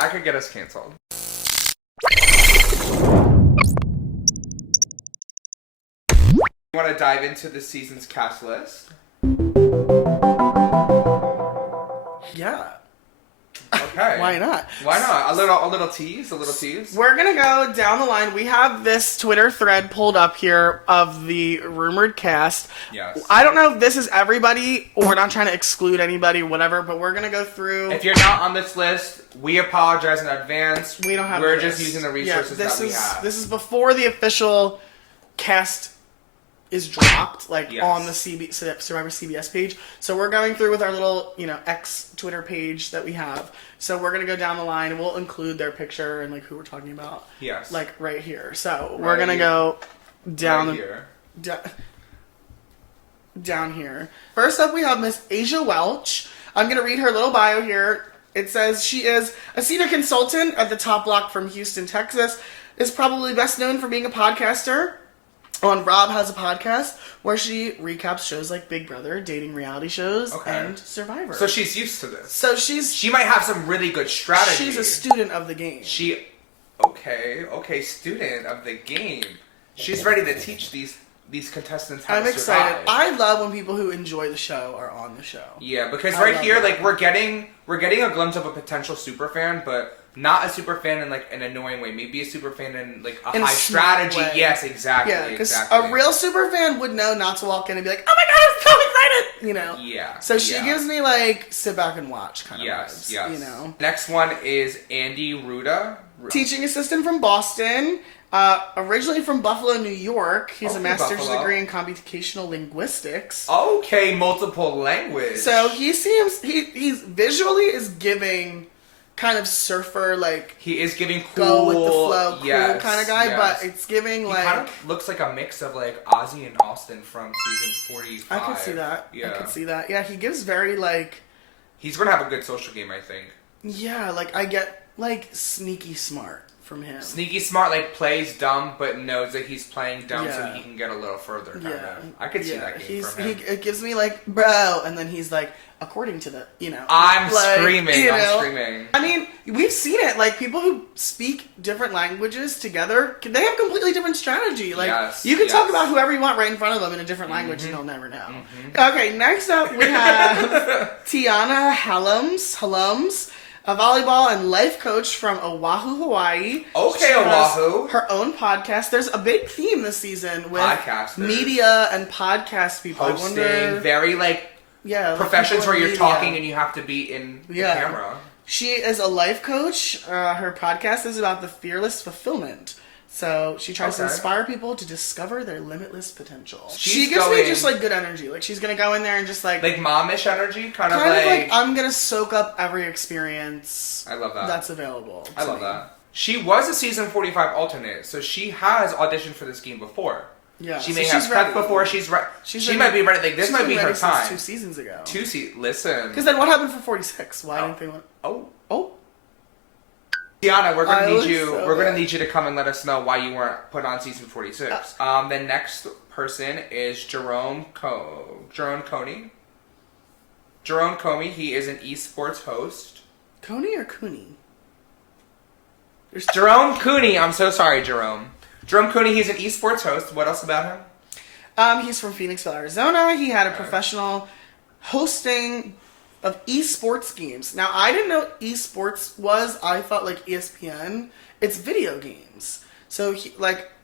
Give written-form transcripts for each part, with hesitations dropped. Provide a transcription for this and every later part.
That could get us canceled. You want to dive into this season's cast list? Yeah. Okay. Why not? Why not? A little tease. We're gonna go down the line. We have this Twitter thread pulled up here of the rumored cast. Yes. I don't know if this is everybody, or we're not trying to exclude anybody, whatever, but we're gonna go through. If you're not on this list, we apologize in advance. We don't have. We're just using the resources that we have. This is before the official cast is dropped, like yes. on the Survivor CBS page. So we're going through with our little, X Twitter page that we have. So we're gonna go down the line, and we'll include their picture and like who we're talking about. Yes. Like right here. So we're gonna go down right here. Down here. First up, we have Miss Asia Welch. I'm gonna read her little bio here. It says she is a senior consultant at the Top Block from Houston, Texas. Is probably best known for being a podcaster on Rob Has a Podcast, where she recaps shows like Big Brother, dating reality shows, and Survivor. So she's used to this. So she might have some really good strategy. She's a student of the game. Okay, student of the game. She's ready to teach these contestants how to survive. I'm excited. I love when people who enjoy the show are on the show. Yeah, because right here, like we're getting a glimpse of a potential super fan, but not a super fan in like an annoying way. Maybe a super fan in like a high strategy. Way. Yes, exactly. Yeah, because a real super fan would know not to walk in and be like, "Oh my god, I'm so excited!" Yeah. So she gives me like sit back and watch kind of vibes. Yes. Next one is Andy Ruda, teaching assistant from Boston. Originally from Buffalo, New York. He's a master's degree in computational linguistics. Okay, multiple language. So he's visually is giving kind of surfer, like he is giving cool, go with the flow, cool kind of guy, but it's giving like kind of looks like a mix of like Ozzy and Austin from season 45. I could see that. Yeah. I could see that. Yeah, he gives very like he's gonna have a good social game, I think. Yeah, like I get like sneaky smart from him. Sneaky smart, like plays dumb but knows that he's playing dumb so he can get a little further. Kind of. I could see that game from him. It gives me like bro, and then he's like, according to the, I'm screaming. I'm screaming. I mean, we've seen it. Like, people who speak different languages together, they have completely different strategy. Like, you can talk about whoever you want right in front of them in a different language, and they'll never know. Okay, next up we have Tiana Hallums, a volleyball and life coach from Oahu, Hawaii. Okay, Oahu. Her own podcast. There's a big theme this season with media and podcast people. Hosting, very professions where you're talking and you have to be in the camera. She is a life coach. Her podcast is about the fearless fulfillment. So she tries to inspire people to discover their limitless potential. She gives me just like good energy. Like she's gonna go in there and just like momish energy, kind of like I'm gonna soak up every experience. I love that. That's available. I love that. She was a season 45 alternate, so she has auditioned for this game before. Yeah, she may have prepped before. She might be ready. Like this might be her time. 2 seasons ago. Listen. Because then what happened for 46? Why didn't they want? Oh. Tiana, we're gonna need you. We're gonna need you to come and let us know why you weren't put on season 46. The next person is Jerome Coney. Jerome Coney. He is an esports host. Coney or Cooney? Jerome Cooney. I'm so sorry, Jerome. Jerome Cooney, he's an esports host. What else about him? He's from Phoenixville, Arizona. He had a professional hosting of esports games. Now, I didn't know what esports was. I thought like ESPN. It's video games. So,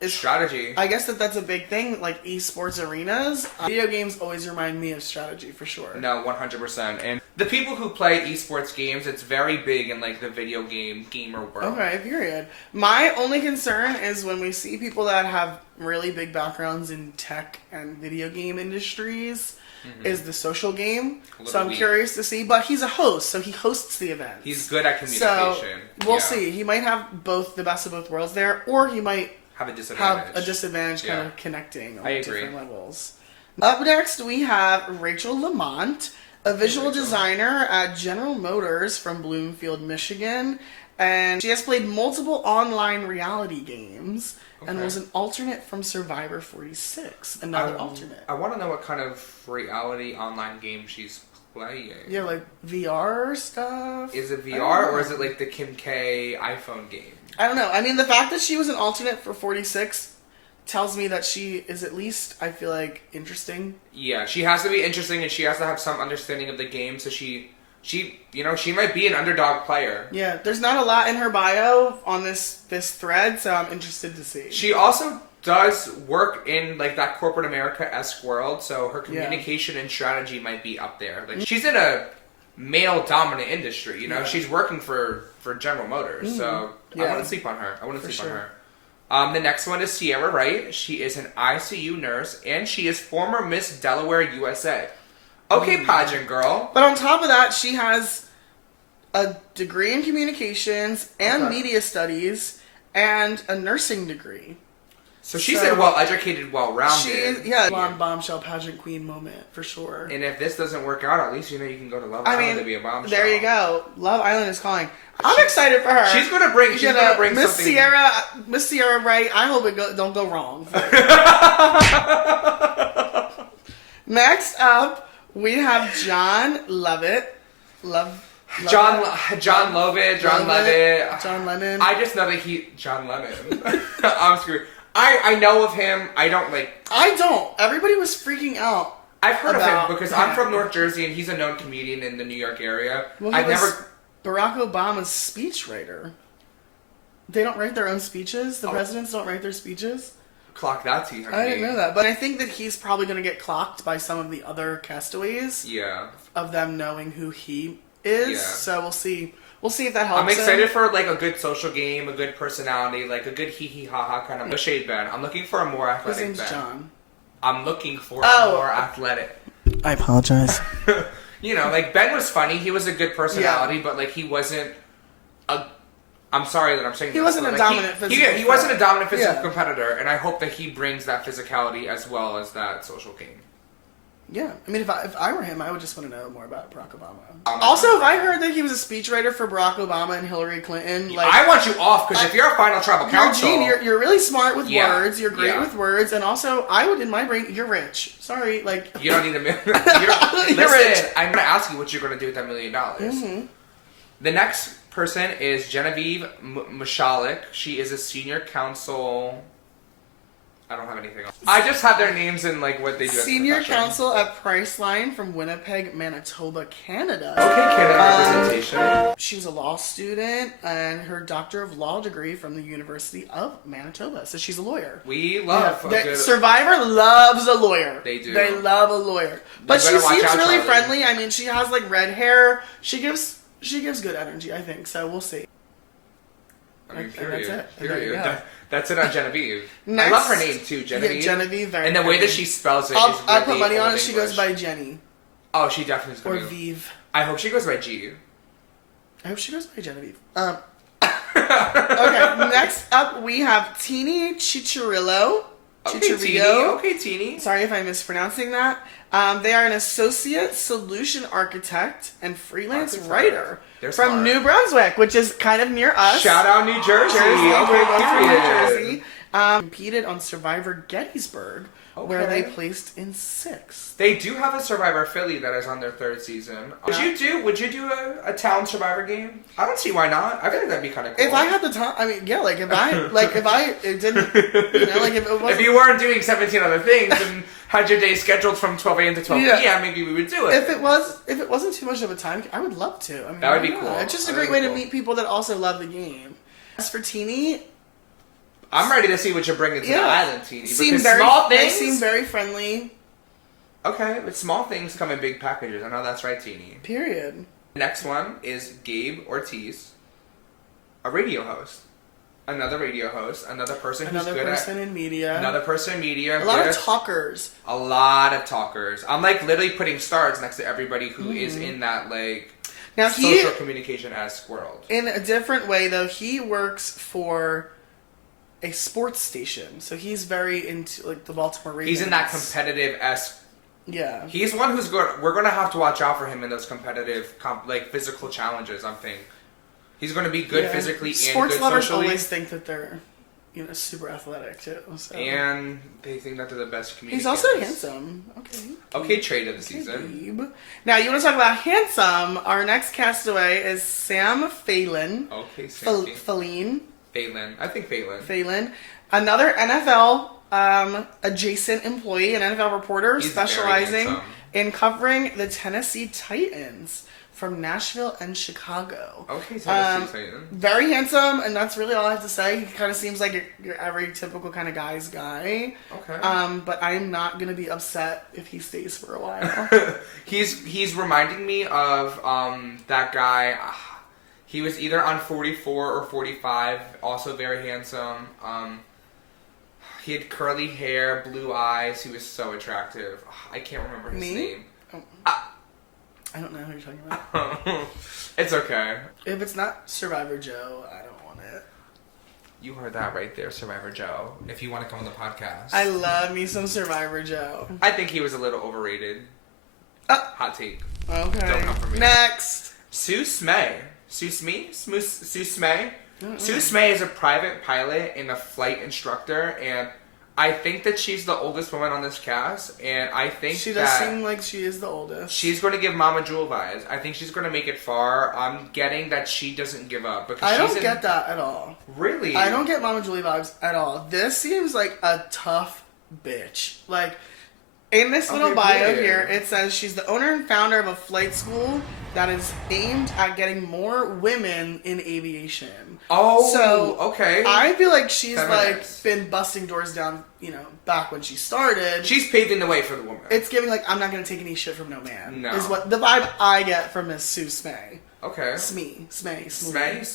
it's strategy. I guess that's a big thing, like esports arenas. Video games always remind me of strategy for sure. No, 100%. And the people who play esports games, it's very big in like the video gamer world. Okay, period. My only concern is when we see people that have really big backgrounds in tech and video game industries, is the social game. So I'm curious to see. But he's a host, so he hosts the event. He's good at communication. So we'll see. He might have both the best of both worlds there, or he might have a disadvantage kind of connecting on different levels. Up next, we have Rachel Lamont, a visual designer at General Motors from Bloomfield, Michigan. And she has played multiple online reality games and was an alternate from Survivor 46. Another alternate. I want to know what kind of reality online game she's playing. Yeah, like VR stuff. Is it VR or is it like the Kim K iPhone game? I don't know. I mean, the fact that she was an alternate for 46 tells me that she is at least, I feel like, interesting. Yeah, she has to be interesting and she has to have some understanding of the game, so she might be an underdog player. Yeah, there's not a lot in her bio on this thread, so I'm interested to see. She also does work in like that corporate America-esque world, so her communication and strategy might be up there. Like she's in a male-dominant industry, you know. Yeah. She's working for General Motors, so I wouldn't sleep on her. On her. The next one is Sierra Wright. She is an ICU nurse, and she is former Miss Delaware USA. Okay, pageant girl. But on top of that, she has a degree in communications and media studies and a nursing degree. So she's a well-educated, well-rounded. She is, blonde bombshell pageant queen moment, for sure. And if this doesn't work out, at least you know you can go to Love Island to be a bombshell. There you go. Love Island is calling. I'm excited for her. She's gonna bring Miss something. Miss Sierra Wright, I hope it don't go wrong. Next up, we have John Lovett. John Lovett. John Lennon. I just know that John Lennon. I'm screwed. I know of him. I don't. Everybody was freaking out. I've heard of him because I'm from North Jersey and he's a known comedian in the New York area. Well, Barack Obama's speechwriter. They don't write their own speeches? The presidents don't write their speeches? Clock that tea, honey. I didn't know that. But I think that he's probably going to get clocked by some of the other castaways. Yeah. Of them knowing who he is. Yeah. So we'll see. We'll see if that helps. I'm excited for like a good social game, a good personality, like a good hee-hee-ha-ha kind of shade Ben. I'm looking for a more athletic Ben. His name's John. I'm looking for a more athletic. I apologize. You know, like Ben was funny. He was a good personality, but like he wasn't a. I'm sorry that I'm saying he wasn't a dominant physical. He wasn't a dominant physical competitor, and I hope that he brings that physicality as well as that social game. Yeah, I mean, if I were him, I would just want to know more about Barack Obama. Also, if I heard that he was a speechwriter for Barack Obama and Hillary Clinton, like I want you off because if you're a final tribal council, you're really smart with words. You're great with words, and also I would in my brain, you're rich. Sorry, like you don't need a million. You're rich. I'm gonna ask you what you're gonna do with that $1 million. Mm-hmm. The next person is Genevieve Mashalik. She is a senior counsel. I don't have anything else. I just have their names and like what they do. Senior counsel at Priceline from Winnipeg, Manitoba, Canada. Okay, Canada representation. She was a law student and her Doctor of Law degree from the University of Manitoba. So she's a lawyer. We love a good... Survivor loves a lawyer. They do. They love a lawyer. But she seems really friendly. I mean, she has like red hair. She gives good energy, I think. So we'll see. I mean, period. That's it. Period. That's it on Genevieve. Next, I love her name too, Genevieve. Yeah, Genevieve. And the way that she spells it is really I put money on it. English. She goes by Jenny. Oh, she definitely is going to. Or Vive. I hope she goes by G. I hope she goes by Genevieve. Okay, next up we have Teeny Chicharrillo. Okay, Teeny. Sorry if I'm mispronouncing that. They are an associate solution architect and freelance writer from New Brunswick, which is kind of near us. Shout out New Jersey. New Jersey. Competed on Survivor Gettysburg, where they placed in 6th. They do have a Survivor Philly that is on their 3rd season. Would you do a town Survivor game? I don't see why not. I think that'd be kind of cool. If I had the time, I mean, yeah, like if it didn't, you know, like if it wasn't. If you weren't doing 17 other things and had your day scheduled from 12 a.m. to 12 p.m., maybe we would do it. If it wasn't too much of a time, I would love to. I mean, that would be cool. It's just a great way to meet people that also love the game. As for Teeny, I'm ready to see what you're bringing to the island, Teeny. They seem very friendly. Okay, but small things come in big packages. I know that's right, Teeny. Period. The next one is Gabe Ortiz, a radio host. Another radio host. Another person who's good in media. Another person in media. A lot of talkers. A lot of talkers. I'm like literally putting stars next to everybody who is in that like social communication-esque world. In a different way, though, he works for a sports station, so he's very into like the Baltimore Ravens. He's in that competitive-esque. Yeah. He's one who's good. We're gonna have to watch out for him in those competitive, like physical challenges. I'm thinking he's gonna be good physically and good socially. Sports lovers always think that they're, super athletic too. So. And they think that they're the best communicators. He's also handsome. Okay, trade of the season. Babe. Now, you want to talk about handsome? Our next castaway is Sam Phelan. Okay, Sam. Phelan. I think Phelan. Phelan. Another NFL adjacent employee, an NFL reporter He's specializing in covering the Tennessee Titans from Nashville and Chicago. Okay, Tennessee Titans. Very handsome, and that's really all I have to say. He kind of seems like your every typical kind of guy's guy. Okay. But I'm not gonna be upset if he stays for a while. He's reminding me of that guy. He was either on 44 or 45. Also very handsome. He had curly hair, blue eyes. He was so attractive. I can't remember his name. Oh. I don't know who you're talking about. It's okay. If it's not Survivor Joe, I don't want it. You heard that right there, Survivor Joe. If you want to come on the podcast. I love me some Survivor Joe. I think he was a little overrated. Hot take. Okay. Don't come for me. Next. Sue Smay. Sue Smee? Sue Smay? Sue Smay is a private pilot and a flight instructor, and I think that she's the oldest woman on this cast, and I think she does seem like she is the oldest. She's going to give Mama Jewel vibes. I think she's going to make it far. I'm getting that she doesn't give up. Because I don't get that at all. Really? I don't get Mama Julie vibes at all. This seems like a tough bitch. Like, in this little bio here, it says she's the owner and founder of a flight school that is aimed at getting more women in aviation. Oh, so okay. I feel like she's been busting doors down, back when she started. She's paving the way for the woman. It's giving like, I'm not going to take any shit from no man. No. Is what the vibe I get from Miss Sue Smay. Okay. Smee. Sue Smayo.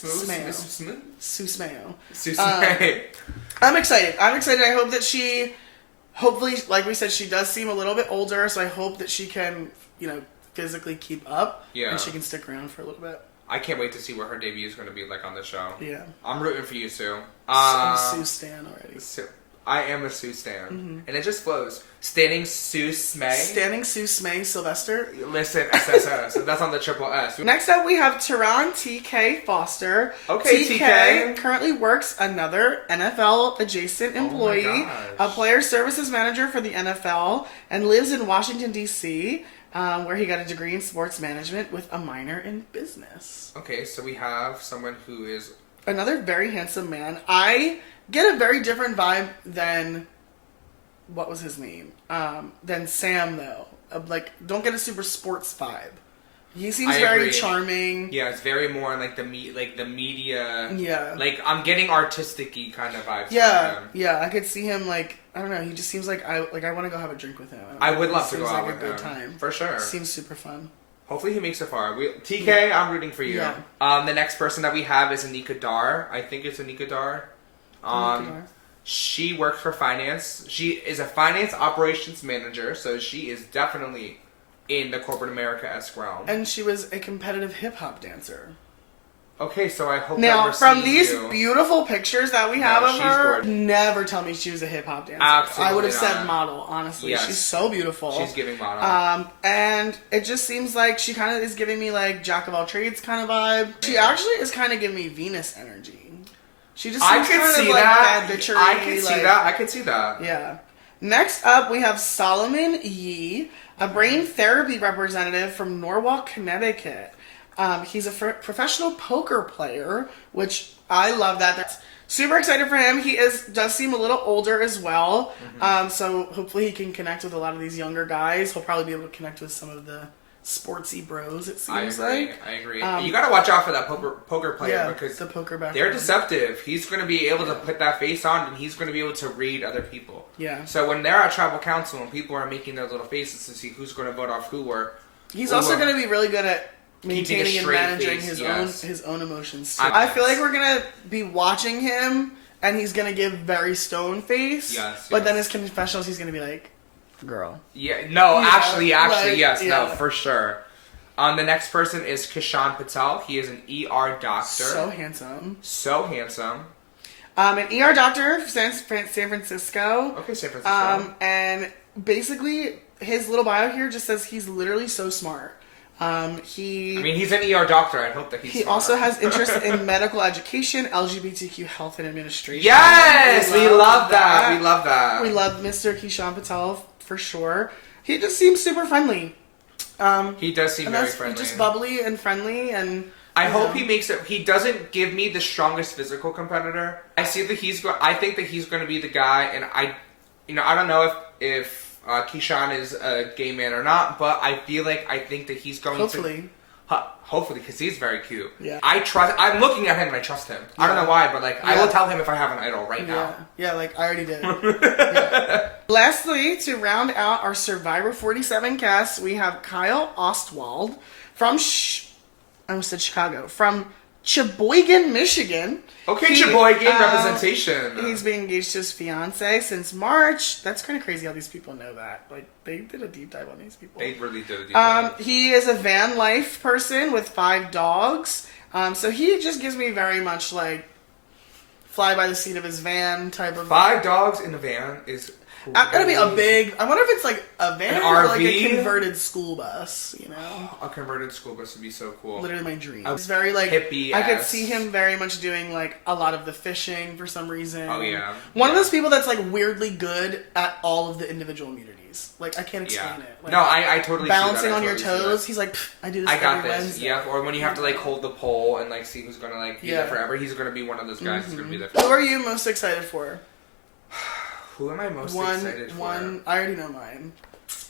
Sue Smay. I'm excited. I hope that she, hopefully, like we said, she does seem a little bit older, so I hope that she can, physically keep up. Yeah. And she can stick around for a little bit. I can't wait to see what her debut is going to be like on the show. Yeah. I'm rooting for you, Sue. I'm a Sue stan already. I am a Sue stan. Mm-hmm. And it just flows. Standing Sue Smay. Standing Sue Smay Sylvester. Listen, SSS. That's on the triple S. Next up, we have Teron TK Foster. Okay, TK currently works another NFL adjacent employee, a player services manager for the NFL, and lives in Washington, D.C., where he got a degree in sports management with a minor in business. Okay, so we have someone who is another very handsome man. I get a very different vibe than, what was his name? Than Sam, though. Don't get a super sports vibe. He seems very charming. Yeah, it's very more like the media. Yeah. Like, I'm getting artistic-y kind of vibes. Yeah, from him. Yeah. I could see him I don't know. He just seems like I want to go have a drink with him. I would love to go out with him. Seems like a good time. For sure. Seems super fun. Hopefully he makes it far. TK, I'm rooting for you. Yeah. The next person that we have is Anika Dar. I think it's Anika Dar. She works for finance. She is a finance operations manager, so she is definitely in the corporate America-esque realm. And she was a competitive hip-hop dancer. Okay, so I hope now from these beautiful pictures that we have of her, gorgeous. Never tell me she was a hip hop dancer. Absolutely, I would have said model. Honestly, yes. She's so beautiful. She's giving model. And it just seems like she kind of is giving me like jack of all trades kind of vibe. Yeah. She actually is kind of giving me Venus energy. She just seems kind of like bad bitchery. I can see that. I can see that. Yeah. Next up, we have Solomon Yee, a brain therapy representative from Norwalk, Connecticut. He's a professional poker player, which I love that. That's super excited for him. He does seem a little older as well. Mm-hmm. So hopefully he can connect with a lot of these younger guys. He'll probably be able to connect with some of the sportsy bros, it seems like. I agree. You gotta watch out for that poker player because the poker background. They're deceptive. He's gonna be able to put that face on and he's gonna be able to read other people. Yeah. So when they're at tribal council and people are making their little faces to see who's gonna vote off who or... He's also gonna be really good at maintaining and managing his own emotions too. I feel like we're gonna be watching him and he's gonna give very stone face. But then his confessionals he's gonna be like, girl. Yeah, no, actually, yes, no, for sure. The next person is Kishan Patel. He is an ER doctor. So handsome. An ER doctor from San Francisco. Okay, San Francisco. And basically, his little bio here just says he's literally so smart. He's an ER doctor. I hope that he's He smart. also has interest in medical education, LGBTQ health and administration. Yes! We love that. We love that. We love Mr. Kishan Patel for sure. He just seems super friendly. He does seem very friendly. Just bubbly and friendly, and I hope he makes it. He doesn't give me the strongest physical competitor. I see that I think that he's going to be the guy, and I don't know if Kishan is a gay man or not, but I think that he's going hopefully. Hopefully, because he's very cute. Yeah. I'm looking at him and I trust him. Yeah. I don't know why, but I will tell him if I have an idol right now. Yeah, I already did. Yeah. Lastly, to round out our Survivor 47 cast, we have Kyle Ostwald from I almost said Chicago. From Sheboygan, Michigan. Okay, Sheboygan representation. He's been engaged to his fiance since March. That's kind of crazy how these people know that. They did a deep dive on these people. They really did a deep dive. He is a van life person with 5 dogs. So he just gives me very much fly by the seat of his van type of... 5 dogs in a van is... Gotta be a big... I wonder if it's a van or RV? a converted school bus, A converted school bus would be so cool. Literally my dream. It's very hippie. I could see him very much doing a lot of the fishing for some reason. Oh yeah. One of those people that's weirdly good at all of the individual immunities. I can't explain it. No, I totally balancing see that. on your toes. He's I do this. I got every this. Wednesday. Yeah. Or when you have to hold the pole and see who's gonna be there forever. He's gonna be one of those guys who's gonna be there forever. Who are you most excited for? Who am I most excited for? I already know mine.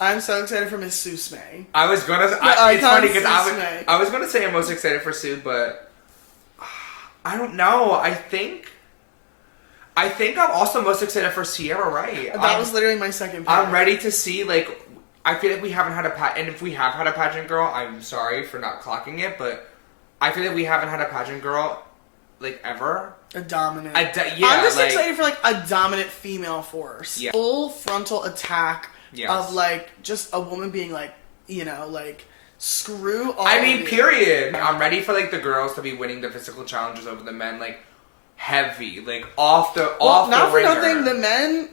I'm so excited for Miss Sue Smay. I was gonna. It's funny because I was gonna say I'm most excited for Sue, but I don't know. I think I'm also most excited for Sierra Wright. That was literally my second pick. I'm ready to see I feel like we haven't had and if we have had a pageant girl, I'm sorry for not clocking it, but I feel like we haven't had a pageant girl ever. A dominant. I'm just excited for a dominant female force. Yeah. Full frontal attack of just a woman being screw all. I mean, period. I'm ready for the girls to be winning the physical challenges over the men, heavy, off the not for ringer. nothing, the men,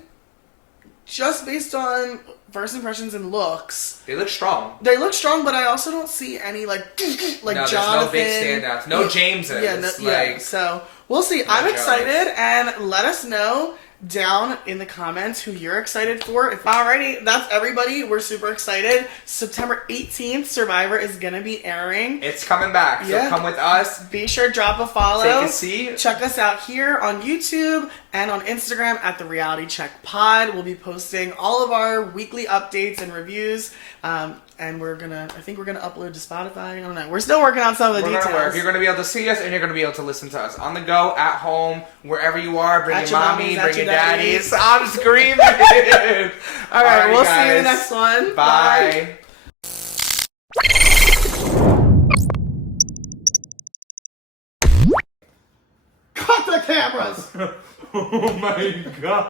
just based on first impressions and looks, they look strong. They look strong, but I also don't see any no, Jonathan. There's no big standouts. No Jameses. Yeah, so we'll see. I'm excited, and let us know down in the comments who you're excited for. Alrighty, that's everybody. We're super excited. September 18th, Survivor is gonna be airing. It's coming back, so come with us. Be sure to drop a follow. Take a seat. Check us out here on YouTube and on Instagram at The Reality Check Pod. We'll be posting all of our weekly updates and reviews. And I think we're gonna upload to Spotify. I don't know. We're still working on some of the details. You're gonna be able to see us and you're gonna be able to listen to us on the go, at home, wherever you are. Bring your mommy, bring your daddies. I'm screaming. All right, we'll see you in the next one. Bye. Cut the cameras. Oh my god.